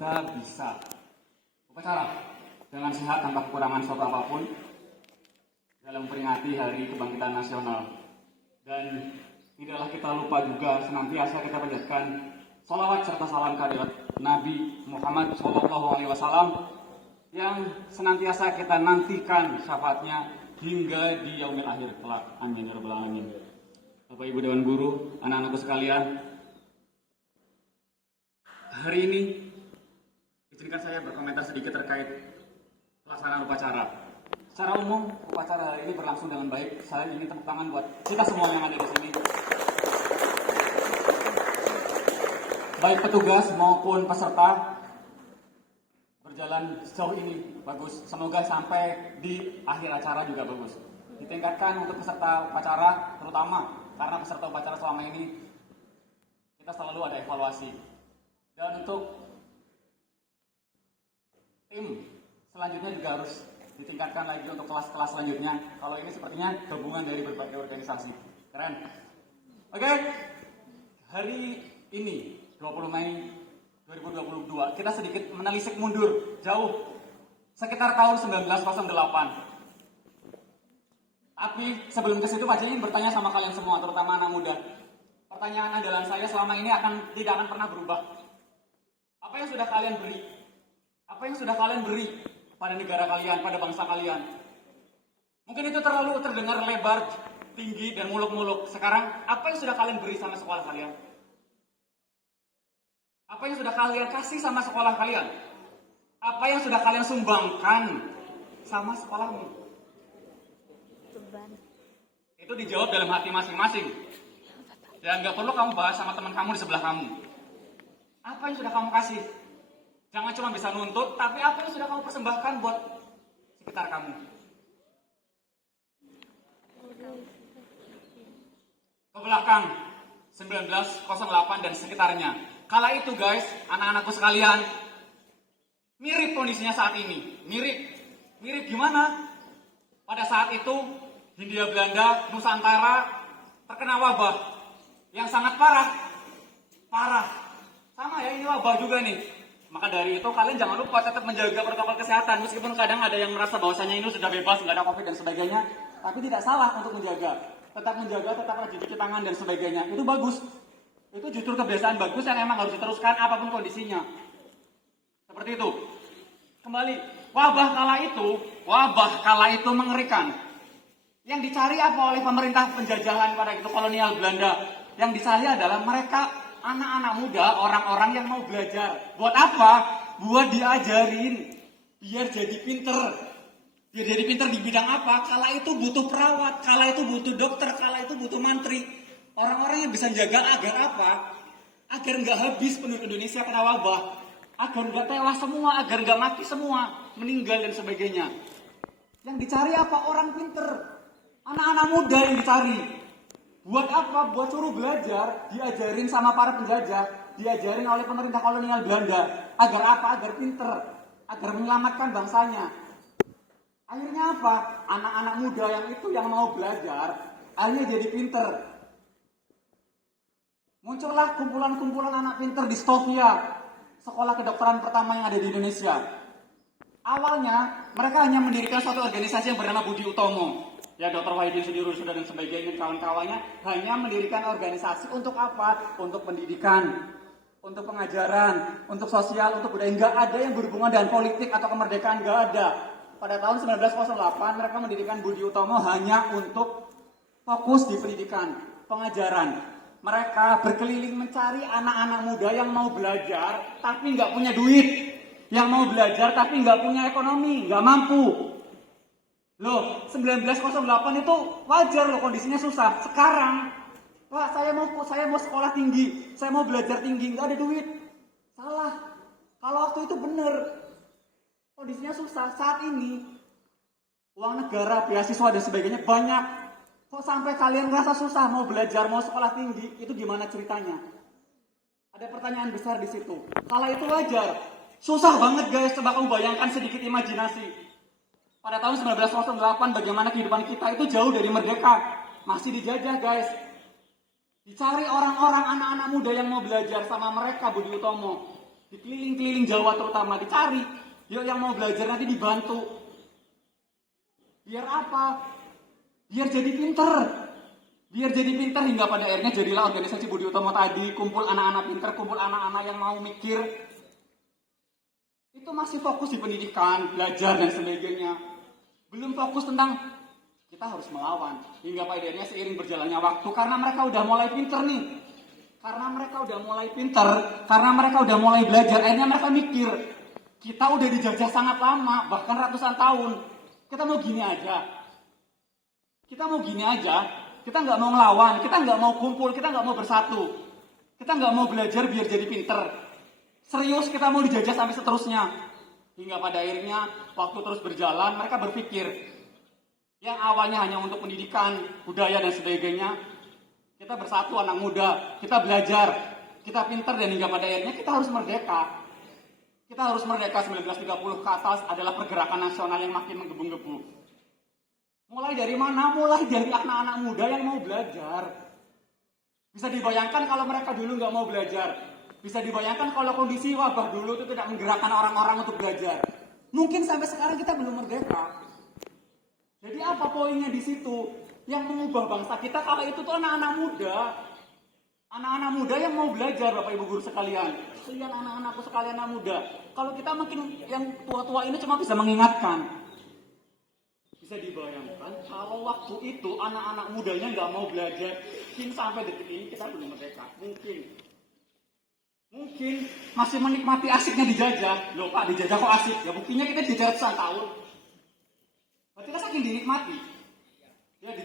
kita bisa upacara dengan sehat tanpa kekurangan suatu apapun dalam memperingati Hari Kebangkitan Nasional. Dan tidaklah kita lupa juga senantiasa kita panjatkan sholawat serta salam kehadirat Nabi Muhammad SAW yang senantiasa kita nantikan syafaatnya hingga di yaumil akhir kelak. Amin ya rabbal alamin. Bapak Ibu Dewan Guru, anak-anakku sekalian, hari ini izinkan saya berkomentar sedikit terkait pelaksanaan upacara. Secara umum, upacara hari ini berlangsung dengan baik. Saya ingin tepuk tangan buat kita semua yang ada di sini, baik petugas maupun peserta, berjalan sejauh ini bagus. Semoga sampai di akhir acara juga bagus. Ditingkatkan untuk peserta upacara, terutama karena peserta upacara selama ini kita selalu ada evaluasi. Dan untuk tim selanjutnya juga harus ditingkatkan lagi untuk kelas-kelas selanjutnya. Kalau ini sepertinya gabungan dari berbagai organisasi. Keren. Oke. Hari ini 20 Mei 2022 kita sedikit menelisik mundur jauh sekitar tahun 1908. Tapi sebelum ke situ Pak Jeli bertanya sama kalian semua, terutama anak muda. Pertanyaan andalan saya selama ini tidak akan pernah berubah. Apa yang sudah kalian beri? Apa yang sudah kalian beri pada negara kalian, pada bangsa kalian? Mungkin itu terlalu terdengar lebar, tinggi, dan muluk-muluk. Sekarang, apa yang sudah kalian beri sama sekolah kalian? Apa yang sudah kalian kasih sama sekolah kalian? Apa yang sudah kalian sumbangkan sama sekolahmu? Itu dijawab dalam hati masing-masing. Dan gak perlu kamu bahas sama teman kamu di sebelah kamu. Apa yang sudah kamu kasih? Jangan cuma bisa nuntut, tapi apa yang sudah kamu persembahkan buat sekitar kamu? Ke belakang 1908 dan sekitarnya. Kala itu guys, anak-anakku sekalian, mirip kondisinya saat ini. Mirip gimana? Pada saat itu Hindia Belanda, Nusantara terkena wabah yang sangat parah. Sama ya, ini wabah juga nih. Maka dari itu kalian jangan lupa tetap menjaga protokol kesehatan. Meskipun kadang ada yang merasa bahwasanya ini sudah bebas, nggak ada COVID dan sebagainya. Tapi tidak salah untuk menjaga. Tetap rajin cuci tangan dan sebagainya. Itu bagus. Itu justru kebiasaan bagus yang emang harus diteruskan apapun kondisinya. Seperti itu. Kembali, wabah kala itu mengerikan. Yang dicari apa oleh pemerintah penjajahan pada itu kolonial Belanda? Yang dicari adalah mereka anak-anak muda, orang-orang yang mau belajar. Buat apa? Buat diajarin biar jadi pinter. Biar jadi pinter di bidang apa? Kala itu butuh perawat, kala itu butuh dokter, kala itu butuh mantri. Orang-orang yang bisa jaga agar apa? Agar nggak habis penduduk Indonesia kena wabah. Agar nggak tewas semua, agar nggak mati semua, meninggal dan sebagainya. Yang dicari apa? Orang pinter. Anak-anak muda yang dicari. Buat apa? Buat suruh belajar, diajarin sama para penjajah, diajarin oleh pemerintah kolonial Belanda. Agar apa? Agar pinter, agar menyelamatkan bangsanya. Akhirnya apa? Anak-anak muda yang mau belajar, akhirnya jadi pinter. Muncullah kumpulan-kumpulan anak pinter di Stovia, sekolah kedokteran pertama yang ada di Indonesia. Awalnya, mereka hanya mendirikan suatu organisasi yang bernama Budi Utomo. Ya, Dr. Wahidin Sudirosuda dan sebagainya, kawan-kawannya hanya mendirikan organisasi untuk apa? Untuk pendidikan, untuk pengajaran, untuk sosial, untuk budaya. Nggak ada yang berhubungan dengan politik atau kemerdekaan, nggak ada. Pada tahun 1908 mereka mendirikan Budi Utomo hanya untuk fokus di pendidikan, pengajaran. Mereka berkeliling mencari anak-anak muda yang mau belajar tapi nggak punya duit, yang mau belajar tapi nggak punya ekonomi, nggak mampu. Loh, 1908 itu wajar loh kondisinya susah. Sekarang, Pak, saya mau sekolah tinggi, saya mau belajar tinggi, nggak ada duit. Salah. Kalau waktu itu bener, kondisinya susah. Saat ini, uang negara, beasiswa dan sebagainya banyak. Kok sampai kalian merasa susah mau belajar, mau sekolah tinggi? Itu gimana ceritanya? Ada pertanyaan besar di situ. Kala itu wajar. Susah banget guys, coba kamu bayangkan sedikit imajinasi. Pada tahun 1908 bagaimana kehidupan kita itu jauh dari merdeka. Masih dijajah guys. Dicari orang-orang anak-anak muda yang mau belajar sama mereka Budi Utomo. Di keliling-keliling Jawa terutama dicari. Yuk yang mau belajar nanti dibantu. Biar apa? Biar jadi pinter. Biar jadi pinter hingga pada akhirnya jadilah organisasi Budi Utomo tadi, kumpul anak-anak pinter, kumpul anak-anak yang mau mikir. Itu masih fokus di pendidikan, belajar dan sebagainya. Belum fokus tentang kita harus melawan. Hingga pada akhirnya seiring berjalannya waktu, karena mereka udah mulai pinter nih. Karena mereka udah mulai pinter, karena mereka udah mulai belajar, akhirnya mereka mikir, kita udah dijajah sangat lama, bahkan ratusan tahun. Kita mau gini aja. Kita mau gini aja. Kita nggak mau ngelawan, kita nggak mau kumpul, kita nggak mau bersatu. Kita nggak mau belajar biar jadi pinter. Serius kita mau dijajah sampai seterusnya. Hingga pada akhirnya waktu terus berjalan, mereka berpikir yang awalnya hanya untuk pendidikan, budaya dan sebagainya, kita bersatu anak muda, kita belajar, kita pinter dan hingga pada akhirnya kita harus merdeka. Kita harus merdeka 1930 ke atas adalah pergerakan nasional yang makin menggebu-gebu. Mulai dari mana? Mulai dari anak-anak muda yang mau belajar. Bisa dibayangkan kalau mereka dulu nggak mau belajar. Bisa dibayangkan kalau kondisi wabah dulu itu tidak menggerakkan orang-orang untuk belajar. Mungkin sampai sekarang kita belum merdeka. Jadi apa poinnya di situ? Yang mengubah bangsa kita kalau itu tuh anak-anak muda. Anak-anak muda yang mau belajar, Bapak Ibu guru sekalian. Kalian anak-anakku sekalian anak muda. Kalau kita mungkin yang tua-tua ini cuma bisa mengingatkan. Bisa dibayangkan kalau waktu itu anak-anak mudanya nggak mau belajar, mungkin sampai detik ini kita belum merdeka. Mungkin masih menikmati asiknya dijajah. Loh Pak, dijajah kok asik? Ya buktinya kita dijajah ratusan tahun. Berarti kita saking dinikmati. Ya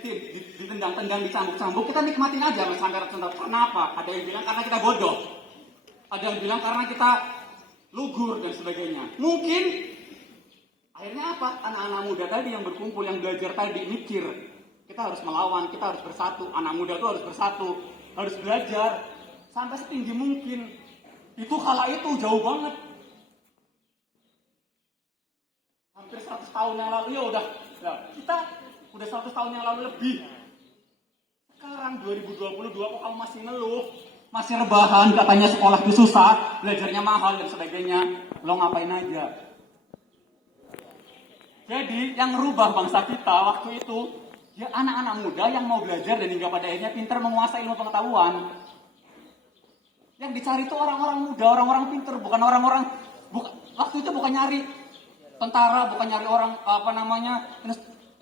ditendang-tendang, dicambuk-cambuk, kita nikmatin aja sampai ratusan tahun. Karena apa? Ada yang bilang karena kita bodoh. Ada yang bilang karena kita lugur dan sebagainya. Mungkin akhirnya apa? Anak-anak muda tadi yang berkumpul, yang belajar tadi mikir, kita harus melawan, kita harus bersatu. Anak muda itu harus bersatu, harus belajar sampai setinggi mungkin. Itu kala itu jauh banget. Hampir 100 tahun yang lalu ya kita udah 100 tahun yang lalu lebih. Sekarang 2022 kok kamu masih ngeluh, masih rebahan, katanya sekolah itu susah, belajarnya mahal dan sebagainya. Lo ngapain aja? Jadi yang merubah bangsa kita waktu itu ya anak-anak muda yang mau belajar dan hingga pada akhirnya pintar menguasai ilmu pengetahuan. Yang dicari itu orang-orang muda, orang-orang pintar, bukan orang-orang waktu itu bukan nyari tentara, bukan nyari orang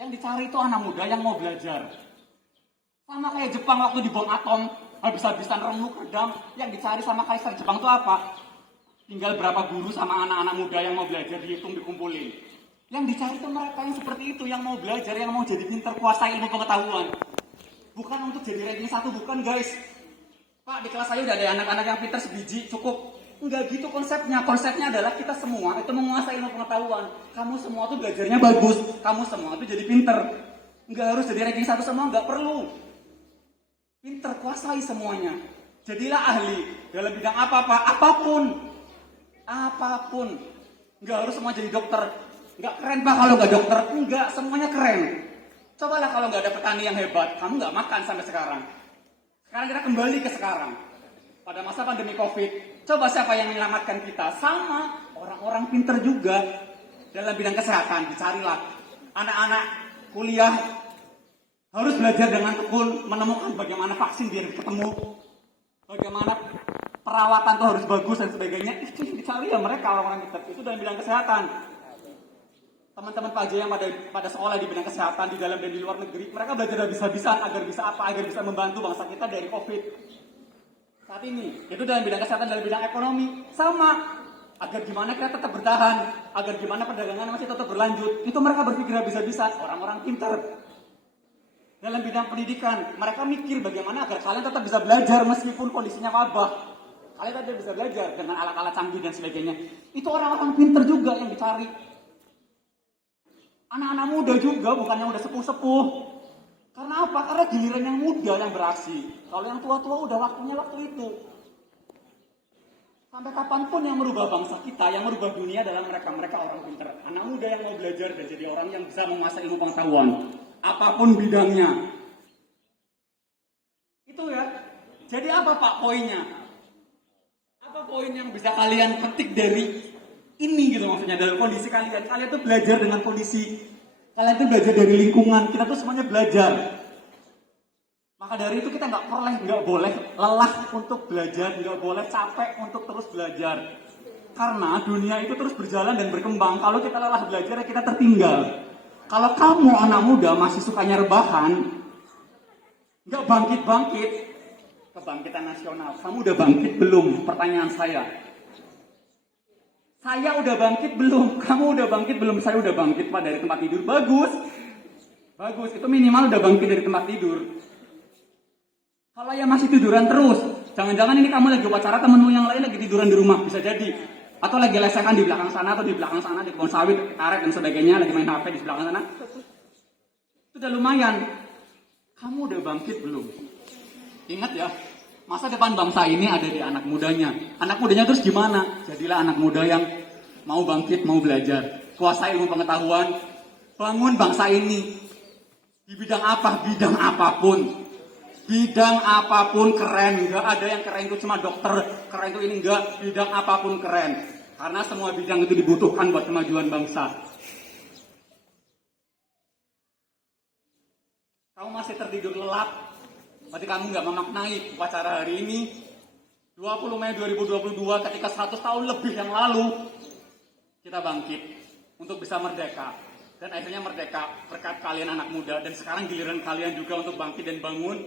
yang dicari itu anak muda yang mau belajar. Sama kayak Jepang waktu di bom atom, habis-habisan remuk redam, yang dicari sama kaisar Jepang itu apa? Tinggal berapa guru sama anak-anak muda yang mau belajar dihitung dikumpulin. Yang dicari itu mereka yang seperti itu, yang mau belajar, yang mau jadi pintar, kuasai ilmu pengetahuan. Bukan untuk jadi ranking 1, bukan guys. Pak, di kelas saya udah ada anak-anak yang pintar sebiji, cukup. Enggak gitu konsepnya. Konsepnya adalah kita semua itu menguasai ilmu pengetahuan. Kamu semua tuh belajarnya bagus, kamu semua tuh jadi pintar. Enggak harus jadi ranking 1 semua, enggak perlu. Pintar, kuasai semuanya. Jadilah ahli dalam bidang apa-apa, apapun. Enggak harus semua jadi dokter. Enggak keren Pak kalau enggak dokter. Enggak, semuanya keren. Cobalah kalau enggak ada petani yang hebat, kamu enggak makan sampai sekarang. Sekarang kita kembali ke sekarang. Pada masa pandemi COVID, coba siapa yang menyelamatkan kita? Sama orang-orang pinter juga dalam bidang kesehatan. Dicarilah anak-anak kuliah harus belajar dengan tekun menemukan bagaimana vaksin biar ketemu, bagaimana perawatan itu harus bagus dan sebagainya. Itu yang dicari ya mereka orang-orang pinter. Itu dalam bidang kesehatan. Teman-teman Pak Jaya yang pada sekolah di bidang kesehatan di dalam dan di luar negeri, mereka belajar habis-habisan agar bisa apa? Agar bisa membantu bangsa kita dari COVID. Saat ini, itu dalam bidang kesehatan, dalam bidang ekonomi, sama. Agar gimana kita tetap bertahan, agar gimana perdagangan masih tetap berlanjut. Itu mereka berpikir habis-habisan, orang-orang pintar. Dalam bidang pendidikan, mereka mikir bagaimana agar kalian tetap bisa belajar meskipun kondisinya wabah. Kalian tetap bisa belajar dengan alat-alat canggih dan sebagainya. Itu orang-orang pintar juga yang dicari. Anak-anak muda juga, bukan yang udah sepuh-sepuh. Karena apa? Karena giliran yang muda yang beraksi. Kalau yang tua-tua udah waktunya waktu itu. Sampai kapanpun yang merubah bangsa kita, yang merubah dunia adalah mereka orang pintar. Anak muda yang mau belajar dan jadi orang yang bisa menguasai ilmu pengetahuan. Apapun bidangnya. Itu ya. Jadi apa Pak poinnya? Apa poin yang bisa kalian petik dari ini gitu maksudnya, dalam kondisi kalian. Kalian tuh belajar dengan kondisi, kalian tuh belajar dari lingkungan, kita tuh semuanya belajar. Maka dari itu kita nggak boleh lelah untuk belajar, nggak boleh capek untuk terus belajar. Karena dunia itu terus berjalan dan berkembang. Kalau kita lelah belajar, ya kita tertinggal. Kalau kamu anak muda masih sukanya rebahan, nggak bangkit-bangkit, kebangkitan nasional, kamu udah bangkit belum? Pertanyaan saya. Saya udah bangkit belum? Kamu udah bangkit belum? Saya udah bangkit Pak dari tempat tidur. Bagus. Bagus, itu minimal udah bangkit dari tempat tidur. Kalau yang masih tiduran terus, jangan-jangan ini kamu lagi upacara, temenmu yang lain lagi tiduran di rumah, bisa jadi. Atau lagi lesehan di belakang sana, atau di belakang sana, di kebun sawit, karet dan sebagainya, lagi main HP di belakang sana. Itu udah lumayan. Kamu udah bangkit belum? Ingat ya, masa depan bangsa ini ada di anak mudanya. Anak mudanya terus gimana? Jadilah anak muda yang mau bangkit, mau belajar. Kuasai ilmu pengetahuan, bangun bangsa ini. Di bidang apa? Bidang apapun. Bidang apapun keren. Enggak ada yang keren itu cuma dokter, keren itu ini enggak. Bidang apapun keren. Karena semua bidang itu dibutuhkan buat kemajuan bangsa. Kamu masih tertidur lelap, berarti kamu nggak memaknai upacara hari ini. 20 Mei 2022 ketika 100 tahun lebih yang lalu kita bangkit untuk bisa merdeka. Dan akhirnya merdeka berkat kalian anak muda. Dan sekarang giliran kalian juga untuk bangkit dan bangun.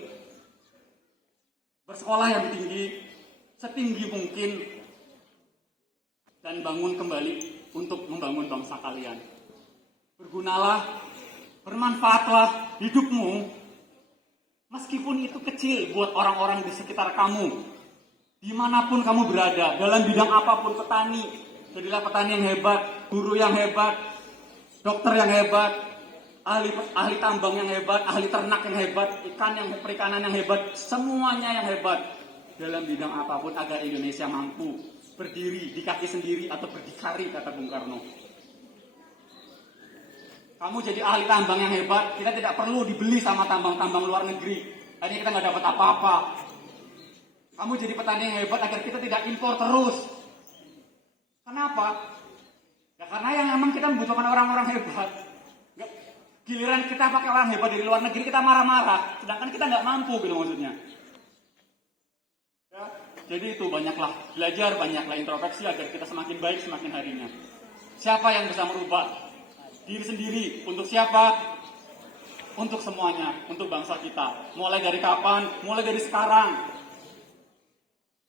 Bersekolah yang tinggi, setinggi mungkin. Dan bangun kembali untuk membangun bangsa kalian. Bergunalah, bermanfaatlah hidupmu. Meskipun itu kecil buat orang-orang di sekitar kamu. Dimanapun kamu berada, dalam bidang apapun, petani. Jadilah petani yang hebat, guru yang hebat, dokter yang hebat, ahli tambang yang hebat, ahli ternak yang hebat, perikanan yang hebat, semuanya yang hebat dalam bidang apapun agar Indonesia mampu berdiri di kaki sendiri atau berdikari, kata Bung Karno. Kamu jadi ahli tambang yang hebat, kita tidak perlu dibeli sama tambang-tambang luar negeri. Tadi kita nggak dapat apa-apa. Kamu jadi petani yang hebat agar kita tidak impor terus. Kenapa? Ya karena yang memang kita membutuhkan orang-orang hebat. Giliran kita pakai orang hebat dari luar negeri, kita marah-marah. Sedangkan kita nggak mampu gitu maksudnya. Ya, jadi itu banyaklah belajar, banyaklah introspeksi agar kita semakin baik semakin harinya. Siapa yang bisa merubah diri sendiri? Untuk siapa? Untuk semuanya, untuk bangsa kita. Mulai dari kapan? Mulai dari sekarang.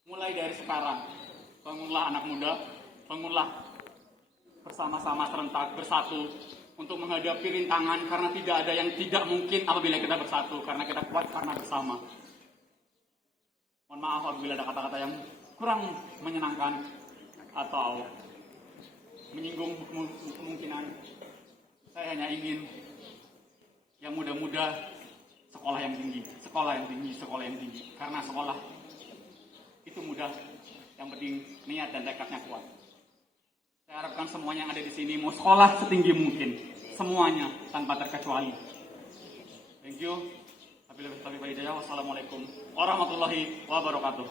Mulai dari sekarang. Bangunlah anak muda, bangunlah bersama-sama serentak bersatu untuk menghadapi rintangan, karena tidak ada yang tidak mungkin apabila kita bersatu, karena kita kuat karena bersama. Mohon maaf apabila ada kata-kata yang kurang menyenangkan atau menyinggung kemungkinan. Saya hanya ingin yang muda-muda sekolah yang tinggi, sekolah yang tinggi, sekolah yang tinggi. Karena sekolah itu mudah, yang penting niat dan tekadnya kuat. Saya harapkan semuanya yang ada di sini mau sekolah setinggi mungkin, semuanya tanpa terkecuali. Thank you. Wassalamualaikum warahmatullahi wabarakatuh.